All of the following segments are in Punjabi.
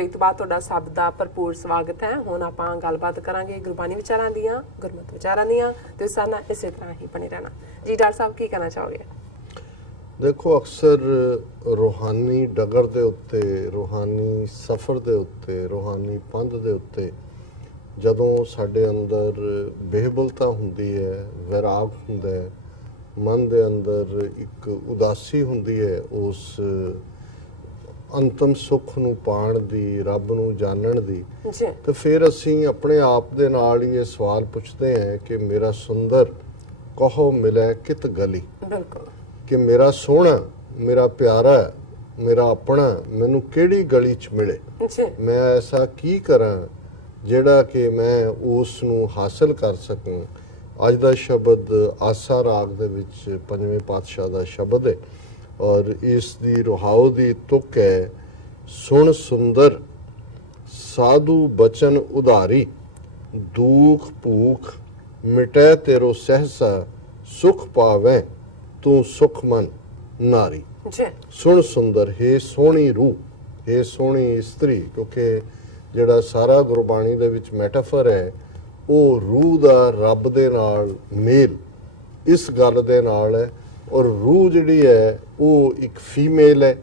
ਬ੍ਰੇਕ ਤੋਂ ਬਾਅਦ ਤੁਹਾਡਾ ਸਭ ਦਾ ਭਰਪੂਰ ਸਵਾਗਤ ਹੈ। ਹੁਣ ਆਪਾਂ ਗੱਲਬਾਤ ਕਰਾਂਗੇ ਗੁਰਬਾਣੀ ਵਿਚਾਰਾਂ ਦੀਆਂ, ਗੁਰਮਤਿ ਵਿਚਾਰਾਂ ਦੀਆਂ, ਤੇ ਸਾਡੇ ਨਾਲ ਇਸੇ ਤਰ੍ਹਾਂ ਹੀ ਬਣੇ ਰਹਿਣਾ। ਜੀ ਡਾਕਟਰ ਸਾਹਿਬ ਕੀ ਕਹਿਣਾ ਚਾਹੋਗੇ? ਦੇਖੋ, ਅਕਸਰ ਰੂਹਾਨੀ ਡਗਰ ਦੇ ਉੱਤੇ, ਰੂਹਾਨੀ ਸਫ਼ਰ ਦੇ ਉੱਤੇ, ਰੂਹਾਨੀ ਪੰਧ ਦੇ ਉੱਤੇ ਜਦੋਂ ਸਾਡੇ ਅੰਦਰ ਬੇਹਬਲਤਾ ਹੁੰਦੀ ਹੈ, ਵੈਰਾਗ ਹੁੰਦਾ ਹੈ, ਮਨ ਦੇ ਅੰਦਰ ਇੱਕ ਉਦਾਸੀ ਹੁੰਦੀ ਹੈ ਉਸ ਅੰਤਮ ਸੁੱਖ ਨੂੰ ਪਾਉਣ ਦੀ, ਰੱਬ ਨੂੰ ਜਾਣਨ ਦੀ, ਤੇ ਫਿਰ ਅਸੀਂ ਆਪਣੇ ਆਪ ਦੇ ਨਾਲ ਹੀ ਇਹ ਸਵਾਲ ਪੁੱਛਦੇ ਹਾਂ ਕਿ ਮੇਰਾ ਸੁੰਦਰ ਕਹੋ ਮਿਲੇ ਕਿਤ ਗਲੀ। ਬਿਲਕੁਲ, ਕਿ ਮੇਰਾ ਸੋਹਣਾ, ਮੇਰਾ ਪਿਆਰਾ, ਮੇਰਾ ਆਪਣਾ ਮੈਨੂੰ ਕਿਹੜੀ ਗਲੀ 'ਚ ਮਿਲੇ। ਮੈਂ ਐਸਾ ਕੀ ਕਰਾਂ ਜਿਹੜਾ ਕਿ ਮੈਂ ਉਸ ਨੂੰ ਹਾਸਲ ਕਰ ਸਕੂੰ। ਅੱਜ ਦਾ ਸ਼ਬਦ ਆਸਾ ਰਾਗ ਦੇ ਵਿੱਚ ਪੰਜਵੇਂ ਪਾਤਸ਼ਾਹ ਦਾ ਸ਼ਬਦ ਹੈ ਔਰ ਇਸ ਦੀ ਰੁਹਾਓ ਦੀ ਤੁਕ ਹੈ, ਸੁਣ ਸੁੰਦਰ ਸਾਧੂ ਬਚਨ ਉਧਾਰੀ, ਦੁੱਖ ਭੂਖ ਮਿਟੈ ਤੇਰੋ ਸਹਿਸਾ, ਸੁਖ ਪਾਵੈ ਤੂੰ ਸੁਖ ਮਨ ਨਾਰੀ। ਸੁਣ ਸੁੰਦਰ, ਹੇ ਸੋਹਣੀ ਰੂਹ, ਹੇ ਸੋਹਣੀ ਇਸਤਰੀ, ਕਿਉਂਕਿ ਜਿਹੜਾ ਸਾਰਾ ਗੁਰਬਾਣੀ ਦੇ ਵਿੱਚ ਮੈਟਾਫਰ ਹੈ ਉਹ ਰੂਹ ਦਾ ਰੱਬ ਦੇ ਨਾਲ ਮੇਲ ਇਸ ਗੱਲ ਦੇ ਨਾਲ ਹੈ। ਔਰ ਰੂਹ ਜਿਹੜੀ ਹੈ ਉਹ ਇੱਕ ਫੀਮੇਲ ਹੈ,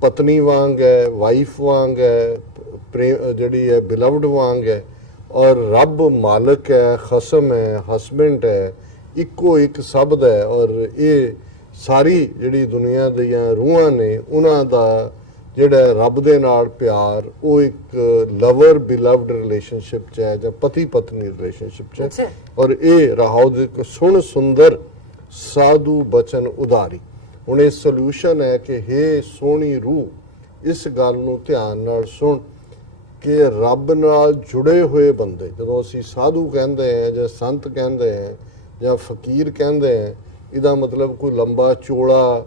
ਪਤਨੀ ਵਾਂਗ ਹੈ, ਵਾਈਫ ਵਾਂਗ ਹੈ, ਜਿਹੜੀ ਹੈ ਬਿਲਵਡ ਵਾਂਗ ਹੈ, ਔਰ ਰੱਬ ਮਾਲਕ ਹੈ, ਖਸਮ ਹੈ, ਹਸਬੈਂਡ ਹੈ, ਇੱਕੋ ਇੱਕ ਸ਼ਬਦ ਹੈ। ਔਰ ਇਹ ਸਾਰੀ ਜਿਹੜੀ ਦੁਨੀਆ ਦੀਆਂ ਰੂਹਾਂ ਨੇ ਉਹਨਾਂ ਦਾ ਜਿਹੜਾ ਰੱਬ ਦੇ ਨਾਲ ਪਿਆਰ ਉਹ ਇੱਕ ਲਵਰ ਬਿਲਵਡ ਰਿਲੇਸ਼ਨਸ਼ਿਪ 'ਚ ਹੈ ਜਾਂ ਪਤੀ ਪਤਨੀ ਰਿਲੇਸ਼ਨਸ਼ਿਪ 'ਚ ਹੈ। ਔਰ ਇਹ ਰਹਾਓ ਦੇ ਸੁਣ ਸੁੰਦਰ ਸਾਧੂ ਬਚਨ ਉਧਾਰੀ। ਹੁਣ ਇਹ ਸੋਲਿਊਸ਼ਨ ਹੈ ਕਿ ਹੇ ਸੋਹਣੀ ਰੂਹ, ਇਸ ਗੱਲ ਨੂੰ ਧਿਆਨ ਨਾਲ ਸੁਣ ਕਿ ਰੱਬ ਨਾਲ ਜੁੜੇ ਹੋਏ ਬੰਦੇ, ਜਦੋਂ ਅਸੀਂ ਸਾਧੂ ਕਹਿੰਦੇ ਹਾਂ ਜਾਂ ਸੰਤ ਕਹਿੰਦੇ ਹਾਂ ਜਾਂ ਫਕੀਰ ਕਹਿੰਦੇ ਹਾਂ, ਇਹਦਾ ਮਤਲਬ ਕੋਈ ਲੰਬਾ ਚੋਲਾ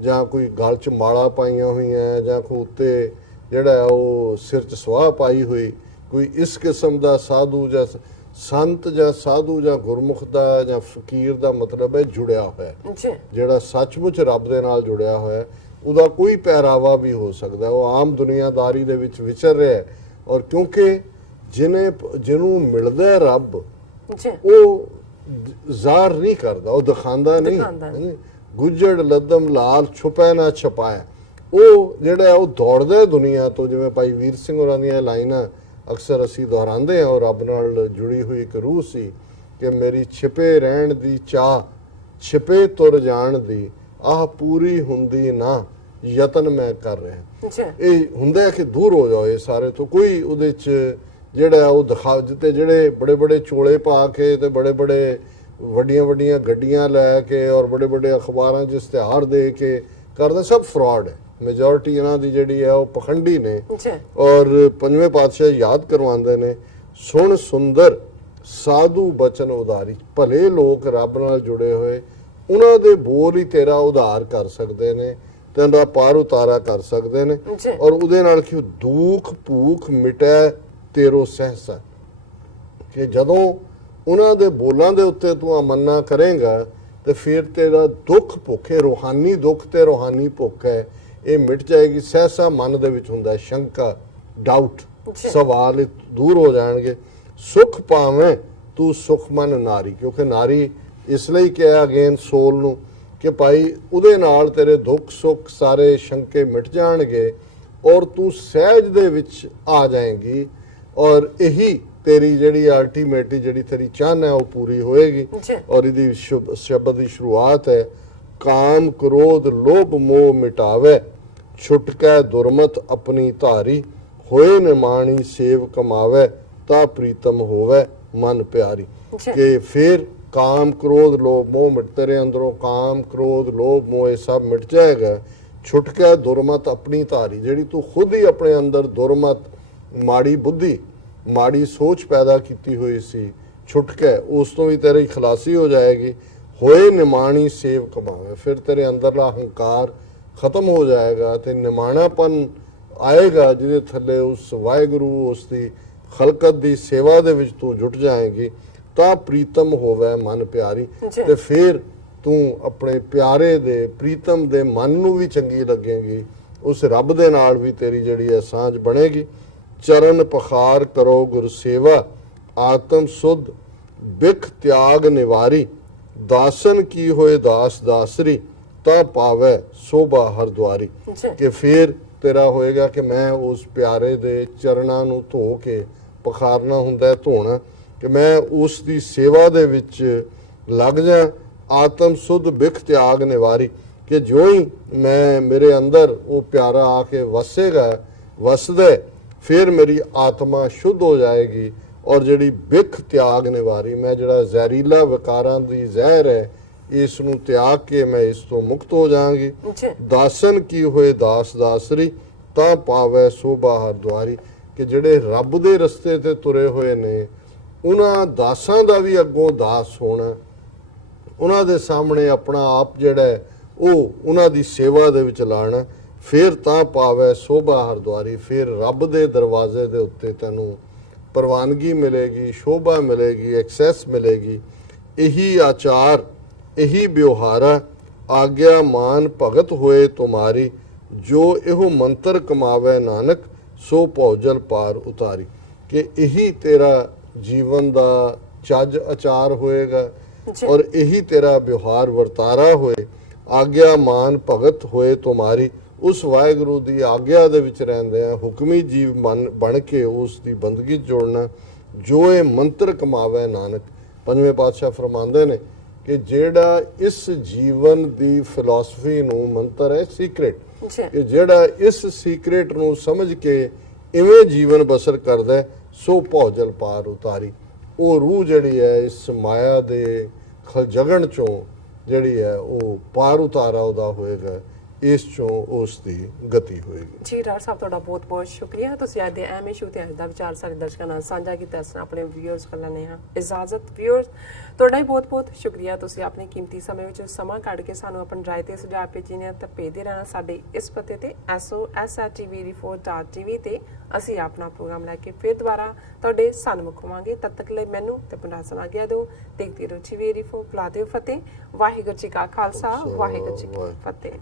ਜਾਂ ਕੋਈ ਗਲ 'ਚ ਮਾਲਾ ਪਾਈਆਂ ਹੋਈਆਂ ਜਾਂ ਕੋਈ ਉੱਤੇ ਜਿਹੜਾ ਉਹ ਸਿਰ 'ਚ ਸਵਾਹ ਪਾਈ ਹੋਈ, ਕੋਈ ਇਸ ਕਿਸਮ ਦਾ ਸਾਧੂ ਜਾਂ ਸੰਤ ਜਾਂ ਸਾਧੂ ਜਾਂ ਗੁਰਮੁਖ ਦਾ ਜਾਂ ਫਕੀਰ ਦਾ ਮਤਲਬ ਹੈ ਜੁੜਿਆ ਹੋਇਆ, ਜਿਹੜਾ ਸੱਚਮੁੱਚ ਰੱਬ ਦੇ ਨਾਲ ਜੁੜਿਆ ਹੋਇਆ। ਉਹਦਾ ਕੋਈ ਪਹਿਰਾਵਾ ਵੀ ਹੋ ਸਕਦਾ, ਉਹ ਆਮ ਦੁਨੀਆਦਾਰੀ ਦੇ ਵਿੱਚ ਵਿਚਰ ਰਿਹਾ। ਔਰ ਕਿਉਂਕਿ ਜਿਹਨੂੰ ਮਿਲਦਾ ਰੱਬ ਉਹ ਜ਼ਾਹਰ ਨਹੀਂ ਕਰਦਾ, ਉਹ ਦਿਖਾਉਂਦਾ ਨਹੀਂ। ਗੁੱਜੜ ਲੱਦਮ ਲਾਲ ਛੁਪੈ ਨਾ ਛਪਾਇਆ, ਉਹ ਜਿਹੜਾ ਉਹ ਦੌੜਦਾ ਦੁਨੀਆ ਤੋਂ। ਜਿਵੇਂ ਭਾਈ ਵੀਰ ਸਿੰਘ ਹੋਰਾਂ ਦੀਆਂ ਲਾਈਨਾਂ ਅਕਸਰ ਅਸੀਂ ਦੁਹਰਾਉਂਦੇ ਹਾਂ, ਉਹ ਰੱਬ ਨਾਲ ਜੁੜੀ ਹੋਈ ਇੱਕ ਰੂਹ ਸੀ ਕਿ ਮੇਰੀ ਛਿਪੇ ਰਹਿਣ ਦੀ ਚਾਹ, ਛਿਪੇ ਤੁਰ ਜਾਣ ਦੀ ਆਹ ਪੂਰੀ ਹੁੰਦੀ ਨਾ, ਯਤਨ ਮੈਂ ਕਰ ਰਿਹਾ। ਇਹ ਹੁੰਦਾ ਕਿ ਦੂਰ ਹੋ ਜਾਓ ਇਹ ਸਾਰੇ ਤੋਂ, ਕੋਈ ਉਹਦੇ 'ਚ ਜਿਹੜਾ ਉਹ ਦਿਖਾ ਦਿੱਤੇ, ਜਿਹੜੇ ਬੜੇ ਬੜੇ ਚੋਲੇ ਪਾ ਕੇ ਤੇ ਬੜੇ ਬੜੇ ਵੱਡੀਆਂ ਵੱਡੀਆਂ ਗੱਡੀਆਂ ਲੈ ਕੇ ਔਰ ਬੜੇ ਬੜੇ ਅਖਬਾਰਾਂ 'ਚ ਇਸ਼ਤਿਹਾਰ ਦੇ ਕੇ ਕਰਦੇ, ਸਭ ਫਰਾਡ ਹੈ। ਮੈਜੋਰਿਟੀ ਇਹਨਾਂ ਦੀ ਜਿਹੜੀ ਹੈ ਉਹ ਪਖੰਡੀ ਨੇ। ਔਰ ਪੰਜਵੇਂ ਪਾਤਸ਼ਾਹ ਯਾਦ ਕਰਵਾਉਂਦੇ ਨੇ, ਸੁਣ ਸੁੰਦਰ ਸਾਧੂ ਬਚਨ ਉਧਾਰੀ, ਭਲੇ ਲੋਕ ਰੱਬ ਨਾਲ ਜੁੜੇ ਹੋਏ, ਉਹਨਾਂ ਦੇ ਬੋਲ ਹੀ ਤੇਰਾ ਉਧਾਰ ਕਰ ਸਕਦੇ ਨੇ, ਤੇਰਾ ਪਾਰ ਉਤਾਰਾ ਕਰ ਸਕਦੇ ਨੇ। ਔਰ ਉਹਦੇ ਨਾਲ ਕਿ ਦੁੱਖ ਭੂਖ ਮਿਟੈ ਤੇਰੋ ਸਹਿਸਾ, ਕਿ ਜਦੋਂ ਉਹਨਾਂ ਦੇ ਬੋਲਾਂ ਦੇ ਉੱਤੇ ਤੂੰ ਅਮੰਨਾ ਕਰੇਗਾ ਤੇ ਫਿਰ ਤੇਰਾ ਦੁੱਖ ਭੁੱਖ ਹੈ, ਰੂਹਾਨੀ ਦੁੱਖ ਤੇ ਰੂਹਾਨੀ ਭੁੱਖ ਹੈ, ਇਹ ਮਿਟ ਜਾਏਗੀ। ਸਹਿਸਾ ਮਨ ਦੇ ਵਿੱਚ ਹੁੰਦਾ, ਸ਼ੰਕਾ, ਡਾਊਟ, ਸਵਾਲ ਦੂਰ ਹੋ ਜਾਣਗੇ। ਸੁਖ ਪਾਵੇਂ ਤੂੰ ਸੁਖ ਮਨ ਨਾਰੀ, ਕਿਉਂਕਿ ਨਾਰੀ ਇਸ ਲਈ ਕਿਹਾ ਅਗੇਨ ਸੋਲ ਨੂੰ ਕਿ ਭਾਈ ਉਹਦੇ ਨਾਲ ਤੇਰੇ ਦੁੱਖ ਸੁੱਖ ਸਾਰੇ ਸ਼ੰਕੇ ਮਿਟ ਜਾਣਗੇ ਔਰ ਤੂੰ ਸਹਿਜ ਦੇ ਵਿੱਚ ਆ ਜਾਏਗੀ। ਔਰ ਇਹੀ ਤੇਰੀ ਜਿਹੜੀ ਅਲਟੀਮੇਟਲੀ ਜਿਹੜੀ ਤੇਰੀ ਚਾਹਨਾ ਹੈ ਉਹ ਪੂਰੀ ਹੋਏਗੀ। ਔਰ ਇਹਦੀ ਸ਼ਬਦ ਦੀ ਸ਼ੁਰੂਆਤ ਹੈ, ਕਾਮ ਕ੍ਰੋਧ ਲੋਭ ਮੋਹ ਮਿਟਾਵੇ, ਛੁਟਕੈ ਦੁਰਮਤ ਆਪਣੀ ਧਾਰੀ, ਹੋਏ ਨਿਮਾਣੀ ਸੇਵ ਕਮਾਵੇ, ਤਾ ਪ੍ਰੀਤਮ ਹੋਵੇ ਮਨ ਪਿਆਰੀ। ਕਿ ਫਿਰ ਕਾਮ ਕ੍ਰੋਧ ਲੋਭ ਮੋਹ ਮਿਟ, ਤੇਰੇ ਅੰਦਰੋਂ ਕਾਮ ਕ੍ਰੋਧ ਲੋਭ ਮੋਹ ਇਹ ਸਭ ਮਿਟ ਜਾਏਗਾ। ਛੁਟਕੈ ਦੁਰਮਤ ਆਪਣੀ ਧਾਰੀ, ਜਿਹੜੀ ਤੂੰ ਖੁਦ ਹੀ ਆਪਣੇ ਅੰਦਰ ਦੁਰਮਤ, ਮਾੜੀ ਬੁੱਧੀ, ਮਾੜੀ ਸੋਚ ਪੈਦਾ ਕੀਤੀ ਹੋਈ ਸੀ, ਛੁਟਕੈ ਉਸ ਤੋਂ ਵੀ ਤੇਰੀ ਖਲਾਸੀ ਹੋ ਜਾਏਗੀ। ਹੋਏ ਨਿਮਾਣੀ ਸੇਵ ਕਮਾਵੇ, ਫਿਰ ਤੇਰੇ ਅੰਦਰਲਾ ਹੰਕਾਰ ਖਤਮ ਹੋ ਜਾਏਗਾ ਤੇ ਨਿਮਾਣਾਪਨ ਆਏਗਾ, ਜਿਹਦੇ ਥੱਲੇ ਉਸ ਵਾਹਿਗੁਰੂ, ਉਸ ਦੀ ਖਲਕਤ ਦੀ ਸੇਵਾ ਦੇ ਵਿੱਚ ਤੂੰ ਜੁਟ ਜਾਏਗੀ। ਤਾਂ ਪ੍ਰੀਤਮ ਹੋਵੇ ਮਨ ਪਿਆਰੀ, ਤੇ ਫਿਰ ਤੂੰ ਆਪਣੇ ਪਿਆਰੇ ਦੇ ਪ੍ਰੀਤਮ ਦੇ ਮਨ ਨੂੰ ਵੀ ਚੰਗੀ ਲੱਗੇਗੀ ਉਸ ਰੱਬ ਦੇ ਨਾਲ ਵੀ ਤੇਰੀ ਜਿਹੜੀ ਹੈ ਸਾਂਝ ਬਣੇਗੀ। ਚਰਨ ਪਖਾਰ ਕਰੋ ਗੁਰ ਸੇਵਾ, ਆਤਮ ਸੁਧ ਬਿਖ ਤਿਆਗ ਨਿਵਾਰੀ, ਦਾਸਨ ਕੀ ਹੋਏ ਦਾਸ ਦਾਸਰੀ, ਤਾਂ ਪਾਵੈ ਸੋਭਾ ਹਰ ਦੁਆਰੀ। ਕਿ ਫਿਰ ਤੇਰਾ ਹੋਏਗਾ ਕਿ ਮੈਂ ਉਸ ਪਿਆਰੇ ਦੇ ਚਰਨਾਂ ਨੂੰ ਧੋ ਕੇ, ਪਖਾਰਨਾ ਹੁੰਦਾ ਹੈ ਧੋਣਾ, ਕਿ ਮੈਂ ਉਸ ਦੀ ਸੇਵਾ ਦੇ ਵਿੱਚ ਲੱਗ ਜਾ। ਆਤਮ ਸੁਧ ਬਿਖ ਤਿਆਗ ਨਿਵਾਰੀ, ਕਿ ਜੋ ਹੀ ਮੈਂ ਮੇਰੇ ਅੰਦਰ ਉਹ ਪਿਆਰਾ ਆ ਕੇ ਵਸਦਾ, ਫਿਰ ਮੇਰੀ ਆਤਮਾ ਸ਼ੁੱਧ ਹੋ ਜਾਏਗੀ। ਔਰ ਜਿਹੜੀ ਬਿਖ ਤਿਆਗ ਨਿਵਾਰੀ, ਮੈਂ ਜਿਹੜਾ ਜ਼ਹਿਰੀਲਾ ਵਿਕਾਰਾਂ ਦੀ ਜ਼ਹਿਰ ਹੈ ਇਸ ਨੂੰ ਤਿਆਗ ਕੇ ਮੈਂ ਇਸ ਤੋਂ ਮੁਕਤ ਹੋ ਜਾਵਾਂਗੀ। ਦਾਸਨ ਕੀ ਹੋਏ ਦਾਸ ਦਾਸਰੀ, ਤਾਂ ਪਾਵੈ ਸੋਭਾ ਹਰ ਦੁਆਰੀ, ਕਿ ਜਿਹੜੇ ਰੱਬ ਦੇ ਰਸਤੇ ਤੇ ਤੁਰੇ ਹੋਏ ਨੇ ਉਹਨਾਂ ਦਾਸਾਂ ਦਾ ਵੀ ਅੱਗੋਂ ਦਾਸ ਹੋਣਾ, ਉਹਨਾਂ ਦੇ ਸਾਹਮਣੇ ਆਪਣਾ ਆਪ ਜਿਹੜਾ ਉਹ ਉਹਨਾਂ ਦੀ ਸੇਵਾ ਦੇ ਵਿੱਚ ਲਾਣਾ। ਫਿਰ ਤਾਂ ਪਾਵੈ ਸੋਭਾ ਹਰ ਦੁਆਰੀ, ਫਿਰ ਰੱਬ ਦੇ ਦਰਵਾਜ਼ੇ ਦੇ ਉੱਤੇ ਤੈਨੂੰ ਪ੍ਰਵਾਨਗੀ ਮਿਲੇਗੀ, ਸ਼ੋਭਾ ਮਿਲੇਗੀ, ਐਕਸੈਸ ਮਿਲੇਗੀ। ਇਹੀ ਆਚਾਰ ਇਹੀ ਵਿਵਹਾਰਾ, ਆਗਿਆ ਮਾਨ ਭਗਤ ਹੋਏ ਤੁਮਾਰੀ, ਜੋ ਇਹੋ ਮੰਤਰ ਕਮਾਵੇ ਨਾਨਕ, ਸੋ ਭੌਜਲ ਪਾਰ ਉਤਾਰੀ। ਕਿ ਇਹੀ ਤੇਰਾ ਜੀਵਨ ਦਾ ਚੱਜ ਆਚਾਰ ਹੋਏਗਾ ਔਰ ਇਹੀ ਤੇਰਾ ਵਿਵਹਾਰ ਵਰਤਾਰਾ ਹੋਏ। ਆਗਿਆ ਮਾਨ ਭਗਤ ਹੋਏ ਤੁਮਾਰੀ, ਉਸ ਵਾਹਿਗੁਰੂ ਦੀ ਆਗਿਆ ਦੇ ਵਿੱਚ ਰਹਿੰਦੇ ਆ, ਹੁਕਮੀ ਜੀਵ ਬਣ ਕੇ ਉਸ ਦੀ ਬੰਦਗੀ ਜੋੜਨਾ। ਜੋ ਇਹ ਮੰਤਰ ਕਮਾਵੇ ਨਾਨਕ, ਪੰਜਵੇਂ ਪਾਤਸ਼ਾਹ ਫਰਮਾਉਂਦੇ ਨੇ ਕਿ ਜਿਹੜਾ ਇਸ ਜੀਵਨ ਦੀ ਫਿਲਾਸਫੀ ਨੂੰ, ਮੰਤਰ ਹੈ ਸੀਕ੍ਰੇਟ, ਕਿ ਜਿਹੜਾ ਇਸ ਸੀਕ੍ਰੇਟ ਨੂੰ ਸਮਝ ਕੇ ਇਵੇਂ ਜੀਵਨ ਬਸਰ ਕਰਦਾ, ਸੋ ਭੌਜਲ ਪਾਰ ਉਤਾਰੀ। ਉਹ ਰੂਹ ਜਿਹੜੀ ਹੈ ਇਸ ਮਾਇਆ ਦੇ ਖਲਜਗਣ ਚੋਂ ਜਿਹੜੀ ਹੈ ਉਹ ਪਾਰ ਉਤਾਰਾ ਉਹਦਾ ਹੋਏਗਾ, ਇਸ ਚੋਂ ਉਸ ਦੀ ਗਤੀ ਹੋਏਗੀ। ਜੀ ਡਾਕਟਰ ਸਾਹਿਬ, ਤੁਹਾਡਾ ਬਹੁਤ ਬਹੁਤ ਸ਼ੁਕਰੀਆ। ਤੁਸੀਂ ਅੱਜ ਦੇ ਅਹਿਮ ਇਸ਼ੂ ਤੇ ਅੱਜ ਦਾ ਵਿਚਾਰ ਸਾਡੇ ਦਰਸ਼ਕਾਂ ਨਾਲ ਸਾਂਝਾ ਕੀਤਾ। ਇਸ ਆਪਣੇ ਵਿਊਅਰਸ ਕੋਲ ਲੈਣੇ ਹਾਂ ਇਜਾਜ਼ਤ। ਵਿਊਅਰਸ, ਤੁਹਾਡਾ ਵੀ ਬਹੁਤ ਬਹੁਤ ਸ਼ੁਕਰੀਆ। ਤੁਸੀਂ ਆਪਣੇ ਕੀਮਤੀ ਸਮੇਂ ਵਿੱਚ ਸਮਾਂ ਕੱਢ ਕੇ ਸਾਨੂੰ ਆਪਣੀ ਰਾਏ ਤੇ ਸੁਝਾਅ ਭੇਜੇ ਨੇ ਤੇ ਭੇਜਦੇ ਰਹਿਣਾ ਸਾਡੇ ਇਸ ਪਤੇ ਤੇ SOS@tv4.tv ਤੇ ਅਸੀਂ ਆਪਣਾ ਪ੍ਰੋਗਰਾਮ ਲੈ ਕੇ ਫਿਰ ਦੁਬਾਰਾ ਤੁਹਾਡੇ ਸਨਮੁਖ ਹੋਵਾਂਗੇ। ਤਦ ਤੱਕ ਲਈ ਮੈਨੂੰ ਤੇ ਪੁਨਾਸਨ ਆ ਗਿਆ ਦਿਓ। ਦੇਖਦੇ ਰਹੋ TV4। ਬੁਲਾ ਦਿਓ ਫਤਿਹ। ਵਾਹਿਗੁਰੂ ਜੀ ਕਾ ਖਾਲਸਾ, ਵਾਹਿਗੁਰੂ ਜੀ ਕੀ ਫਤਿਹ।